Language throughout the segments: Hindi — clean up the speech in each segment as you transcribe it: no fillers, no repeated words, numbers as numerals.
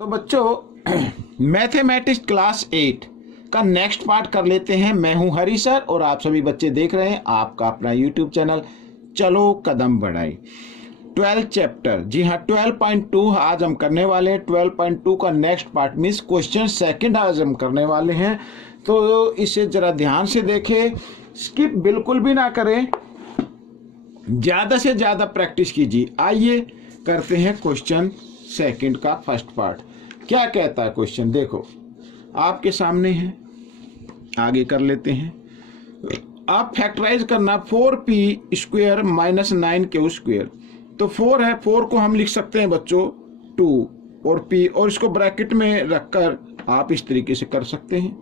तो बच्चों मैथमेटिक्स क्लास 8 का नेक्स्ट पार्ट कर लेते हैं। मैं हूं हरी सर और आप सभी बच्चे देख रहे हैं आपका अपना यूट्यूब चैनल चलो कदम बढ़ाई। 12 चैप्टर, जी हाँ 12.2 आज हम करने वाले हैं। 12.2 का next part means question second आज हम करने वाले हैं। तो इसे जरा ध्यान से देखें, स्किप बिल्कुल भी ना करें, ज़्यादा से ज़्यादा प्रैक्टिस कीजिए। आइए करते हैं क्वेश्चन सेकंड का फर्स्ट पार्ट। क्या कहता है क्वेश्चन, देखो आपके सामने है, आगे कर लेते हैं। आप फैक्टराइज करना 4p square minus 9q square. तो 4 है, 4 को हम लिख सकते हैं बच्चों 2 और p, और इसको ब्रैकेट में रखकर आप इस तरीके से कर सकते हैं।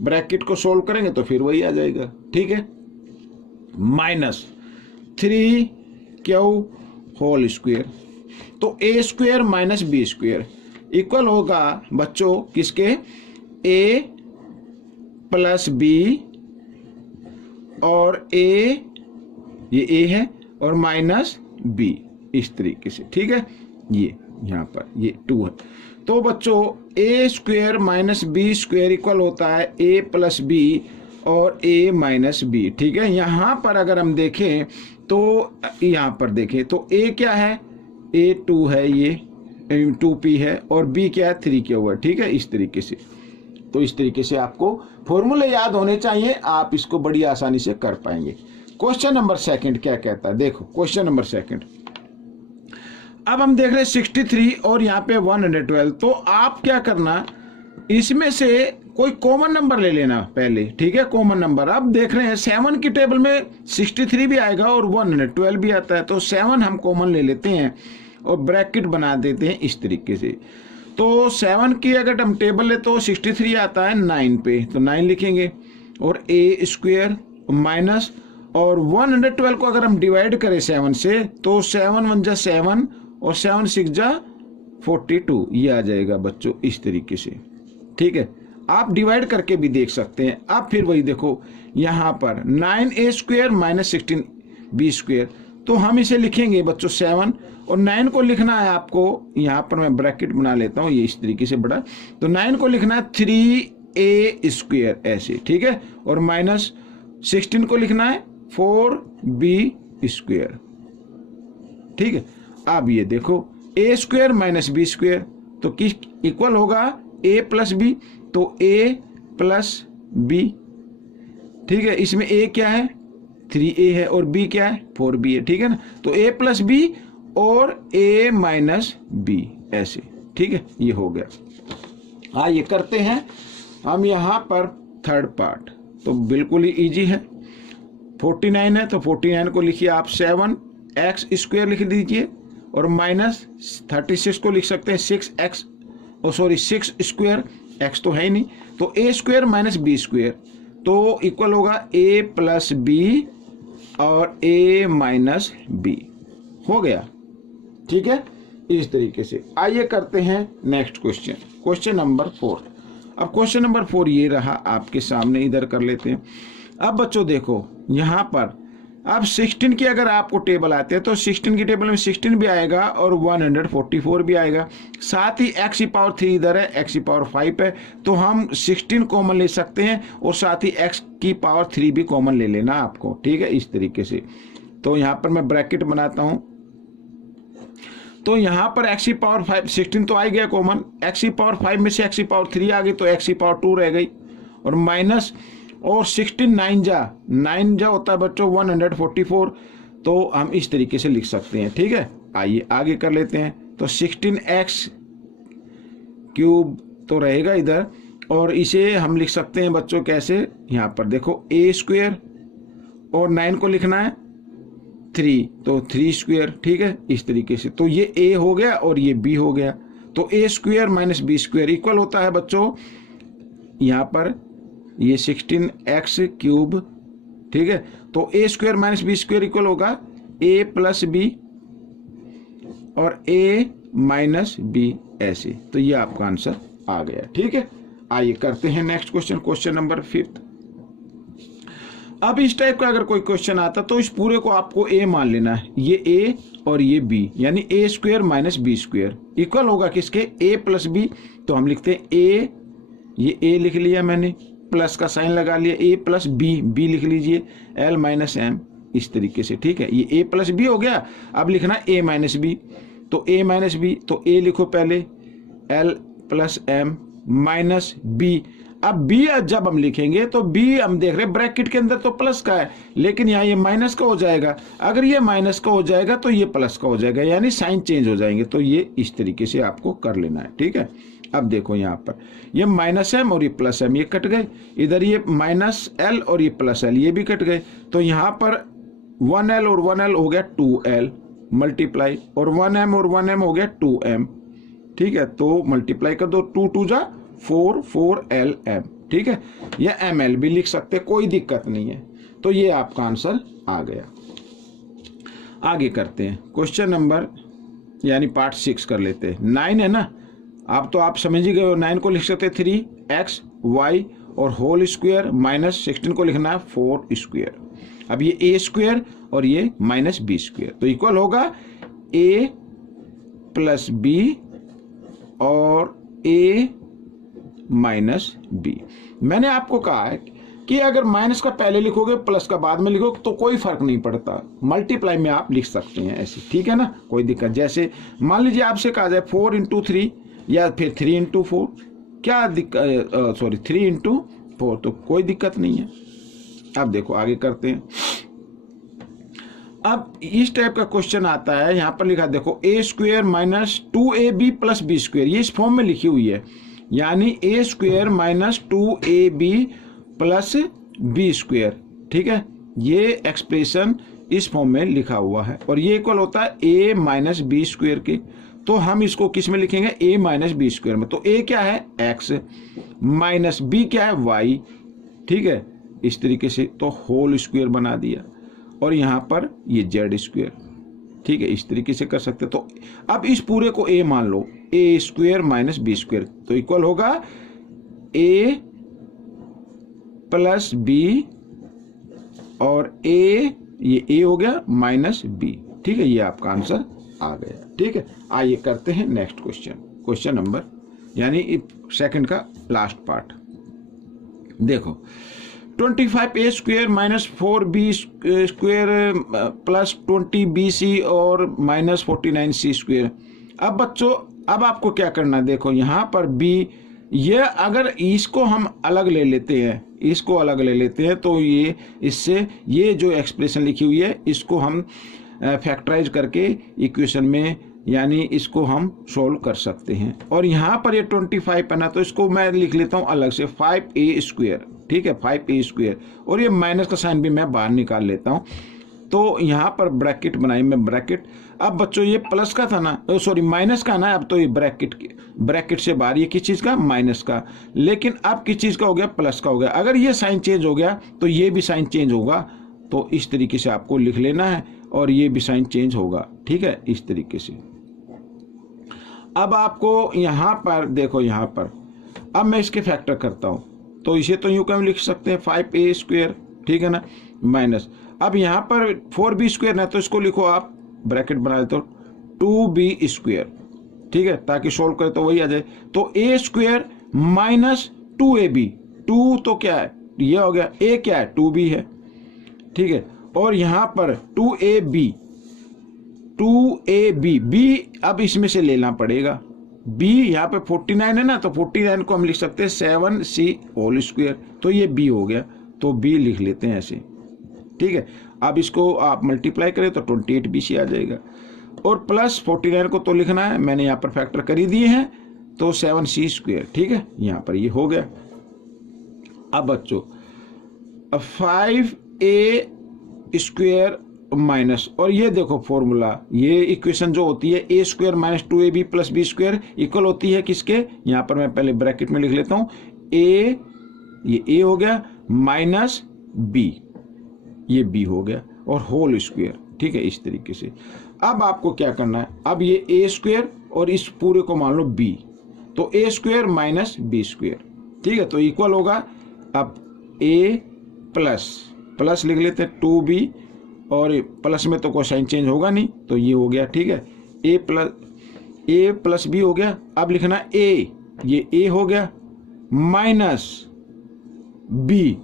ब्रैकेट को सोल्व करेंगे तो फिर वही आ जाएगा, ठीक है। माइनस 3q होल स्क्वायर, तो a square minus b square equal होगा बच्चों किसके, a प्लस b, और a ये a है और माइनस b इस तरीके से, ठीक है। ये यहाँ पर ये 2 है। तो बच्चों a square minus b square equal होता है a प्लस b और a माइनस b, ठीक है। यहाँ पर अगर हम देखें तो यहाँ पर देखें तो a क्या है, a 2 है, ये 2p है, और b क्या है 3q है, ठीक है। इस तरीके से, तो इस तरीके से आपको फॉर्मूले याद होने चाहिए, आप इसको बड़ी आसानी से कर पाएंगे। क्वेश्चन नंबर सेकंड क्या कहता है, देखो क्वेश्चन नंबर सेकंड। अब हम देख रहे हैं 63 और यहाँ पे 112। तो आप क्या करना, इसमें से कोई कॉमन नंबर ले लेना पहले, ठीक है। कॉमन नंबर अब देख रहे हैं 7 की टेबल में 63 भी आएगा और 112 भी आता है, तो 7 हम कॉमन ले लेते हैं और ब्रैकेट बना देते हैं इस तरीके से। तो 7 की अगर हम टेबल ले तो 63 आता है 9 पे, तो 9 लिखेंगे, और a स्क्वायर माइनस, और 112 को अगर हम डिवाइड करें 7 से तो 7 1 जा 7 और 7 6 जा 42, ये आ जाएगा बच्चों इस तरीके से, ठीक है। आप डिवाइड करके भी देख सकते हैं। अब फिर वही देखो यहाँ पर 9a square minus 16b square, तो हम इसे लिखेंगे बच्चों 7, और 9 को लिखना है आपको, यहाँ पर मैं ब्रैकेट बना लेता हूँ ये इस तरीके से बड़ा, तो 9 को लिखना है 3a स्क्वायर ऐसे, ठीक है, और माइनस 16 को लिखना है 4b स्क्वायर, ठीक है। अब ये देखो a square minus b square तो किस इक्वल होगा a प्लस b, तो a प्लस b, ठीक है। इसमें a क्या है 3a है और b क्या है 4b है, ठीक है ना। तो a प्लस b और a माइनस b ऐसे, ठीक है, ये हो गया। हाँ ये करते हैं हम यहाँ पर थर्ड पार्ट, तो बिल्कुल ही इजी है। 49 है तो 49 को लिखिए आप 7x स्क्वायर लिख दीजिए, और माइनस 36 को लिख सकते हैं 6x, सॉरी 6 स्क्वायर, x तो है ही नहीं, तो a square minus b square, तो इक्वल होगा a प्लस b और a माइनस b, हो गया, ठीक है। इस तरीके से आइए करते हैं नेक्स्ट क्वेश्चन, क्वेश्चन नंबर 4। अब क्वेश्चन नंबर 4 ये रहा आपके सामने, इधर कर लेते हैं। अब बच्चों देखो यहाँ पर अब 16 की अगर आपको टेबल आते हैं तो 16 की टेबल में 16 भी आएगा और 144 भी आएगा, साथ ही x की पावर 3 इधर है, x की पावर 5 है, तो हम 16 कॉमन ले सकते हैं और साथ ही x की पावर 3 भी कॉमन ले लेना आपको, ठीक है, इस तरीके से। तो यहाँ पर मैं ब्रैकेट बनाता हूँ, तो यहाँ पर x की पावर 5, 16 तो आ गया कॉमन, x की पावर 5 में से x की पावर 3 आ गई तो x की पावर 2 रह गई, और माइनस, और 16 9 जा होता है बच्चों 144, तो हम इस तरीके से लिख सकते हैं, ठीक है। आइए आगे कर लेते हैं। तो 16x क्यूब तो रहेगा इधर, और इसे हम लिख सकते हैं बच्चों कैसे, यहाँ पर देखो a स्क्वायर और 9 को लिखना है 3, तो 3 स्क्वायर, ठीक है, इस तरीके से। तो ये a हो गया और ये b हो गया, तो a square minus b square equal होता है बच्चों यहाँ पर ये 16x क्यूब, ठीक है। तो a square minus b square equal होगा a प्लस b और a माइनस b ऐसे, तो ये आपका आंसर आ गया, ठीक है। आइए करते हैं नेक्स्ट क्वेश्चन, क्वेश्चन नंबर 5। अब इस टाइप का अगर कोई क्वेश्चन आता तो इस पूरे को आपको ए मान लेना है, ये ए और ये बी, यानी a square minus B square equal होगा किसके, ए प्लस बी। तो हम लिखते हैं ए, ये ए लिख लिया मैंने, प्लस का साइन लगा लिया, ए प्लस बी, बी लिख लीजिए, एल माइनस एम, इस तरीके से। ठीक है, ये ए प्लस बी हो गया। अब लिखना ए माइनस बी, तो ए माइनस बी, तो ए लिखो पहले, L plus M minus B. अब बी जब हम लिखेंगे तो बी हम देख रहे हैं ब्रैकेट के अंदर तो प्लस का है, लेकिन यहाँ ये माइनस का हो जाएगा। अगर ये माइनस का हो जाएगा तो ये प्लस का हो जाएगा, यानी साइन चेंज हो जाएंगे। तो ये इस तरीके से आपको कर लेना है। ठीक है, अब देखो यहाँ पर ये माइनस एम और ये प्लस एम, ये कट गए। इधर ये माइनस एल और ये प्लस एल, ये भी कट गए। तो यहाँ पर 1L और 1L हो गया 2L मल्टीप्लाई, और 1M और 1M हो गया 2M। ठीक है, तो मल्टीप्लाई कर दो, 2 2 जा 4, 4LM। ठीक है, या ML भी लिख सकते, कोई दिक्कत नहीं है। तो ये आपका आंसर आ गया। आगे करते हैं क्वेश्चन नंबर यानी पार्ट 6 कर लेते हैं। 9 है ना, अब तो आप समझ ही गए हो। 9 को लिख सकते 3xy और होल स्क्वायर माइनस 16 को लिखना है 4 स्क्वायर। अब ये a स्क्वायर और ये माइनस बी स्क्वायर, तो इक्वल होगा a प्लस बी और a माइनस बी। मैंने आपको कहा है कि अगर माइनस का पहले लिखोगे प्लस का बाद में लिखोगे तो कोई फर्क नहीं पड़ता, मल्टीप्लाई में आप लिख सकते हैं ऐसे। ठीक है ना, कोई दिक्कत। जैसे मान लीजिए आपसे कहा जाए 4 × 3 या फिर 3 × 4, क्या दिक्कत, सॉरी 3 × 4, तो कोई दिक्कत नहीं है। अब देखो आगे करते हैं। अब इस टाइप का क्वेश्चन आता है, यहां पर लिखा देखो a square minus 2ab plus B square, ये इस फॉर्म में लिखी हुई है, यानी a square minus 2ab plus B square. ठीक है, ये एक्सप्रेशन इस फॉर्म में लिखा हुआ है और ये इक्वल होता है a माइनस बी स्क्वायर के। तो हम इसको किस में लिखेंगे, a माइनस बी स्क्वायर में। तो a क्या है x माइनस b क्या है y। ठीक है, इस तरीके से तो होल स्क्वायर बना दिया, और यहां पर ये z स्क्वायर। ठीक है, इस तरीके से कर सकते। तो अब इस पूरे को a मान लो, a square minus B square, तो इक्वल होगा a प्लस बी और a, ये a हो गया माइनस b। ठीक है, ये आपका आंसर आ गया। ठीक है, आइए करते हैं नेक्स्ट क्वेश्चन, क्वेश्चन नंबर यानी सेकंड का लास्ट पार्ट। देखो 25a square minus 4b square plus 20bc और माइनस 49c स्क्वायर। अब बच्चों, अब आपको क्या करना है, देखो यहाँ पर b, ये अगर इसको हम अलग ले लेते हैं, इसको अलग ले लेते हैं, तो ये इससे ये जो एक्सप्रेशन लिखी हुई है इसको हम फैक्टराइज करके इक्वेशन में, यानी इसको हम सोल्व कर सकते हैं। और यहाँ पर ये 25 है ना, तो इसको मैं लिख लेता हूँ अलग से 5a स्क्वायर। ठीक है, 5a स्क्वायर, और ये माइनस का साइन भी मैं बाहर निकाल लेता हूँ। तो यहाँ पर ब्रैकेट बनाई मैं, ब्रैकेट। अब बच्चों ये प्लस का था ना, सॉरी माइनस का ना, अब तो ये ब्रैकेट से बाहर, ये किस चीज़ का, माइनस का। लेकिन अब किस चीज़ का हो गया, प्लस का हो गया। अगर ये साइन चेंज हो गया तो ये भी साइन चेंज होगा, तो इस तरीके से आपको लिख लेना है, और ये भी साइन चेंज होगा। ठीक है, इस तरीके से। अब आपको यहाँ पर देखो, यहाँ पर अब मैं इसके फैक्टर करता हूँ, तो इसे तो यूं कम लिख सकते हैं 5a स्क्वायर। ठीक है ना, माइनस, अब यहाँ पर 4b स्क्वायर है, तो इसको लिखो आप, ब्रैकेट बना देते हो 2b स्क्वायर। ठीक है, ताकि सोल्व करें तो वही आ जाए। तो a स्क्वायर माइनस 2ab, 2 तो क्या है, ये हो गया, a क्या है, 2b है। ठीक है, और यहाँ पर 2ab, b अब इसमें से लेना पड़ेगा। b यहाँ पे 49 है ना, तो 49 को हम लिख सकते हैं 7c होल स्क्वायर, तो ये b हो गया, तो b लिख लेते हैं ऐसे। ठीक है, अब इसको आप मल्टीप्लाई करें तो 28bc आ जाएगा, और प्लस 49 को तो लिखना है, मैंने यहाँ पर फैक्टर कर ही दिए हैं, तो 7c स्क्वायर। ठीक है, यहाँ पर ये हो गया। अब बच्चों 5a स्क्वायर माइनस, और ये देखो फॉर्मूला, ये इक्वेशन जो होती है a square minus 2ab plus B square equal होती है किसके, यहाँ पर मैं पहले ब्रैकेट में लिख लेता हूँ, a, ये a हो गया माइनस b, ये b हो गया, और होल स्क्वायर। ठीक है, इस तरीके से। अब आपको क्या करना है, अब ये a स्क्वायर और इस पूरे को मान लो b, तो a square minus b square. ठीक है, तो इक्वल होगा अब a प्लस प्लस लिख लेते हैं 2b, और प्लस में तो कोसाइन चेंज होगा नहीं, तो ये हो गया। ठीक है, a प्लस b हो गया। अब लिखना a, ये a हो गया माइनस b।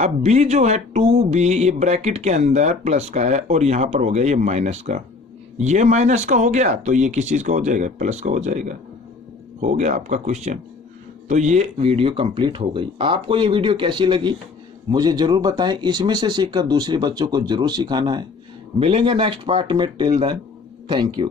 अब b जो है 2b, ये ब्रैकेट के अंदर प्लस का है और यहां पर हो गया ये माइनस का। ये माइनस का हो गया तो ये किस चीज का हो जाएगा, प्लस का हो जाएगा। हो गया आपका क्वेश्चन। तो ये वीडियो कंप्लीट हो गई। आपको ये वीडियो कैसी लगी मुझे जरूर बताएं, इसमें से सीखकर दूसरे बच्चों को जरूर सिखाना है। मिलेंगे नेक्स्ट पार्ट में, टिल देन थैंक यू।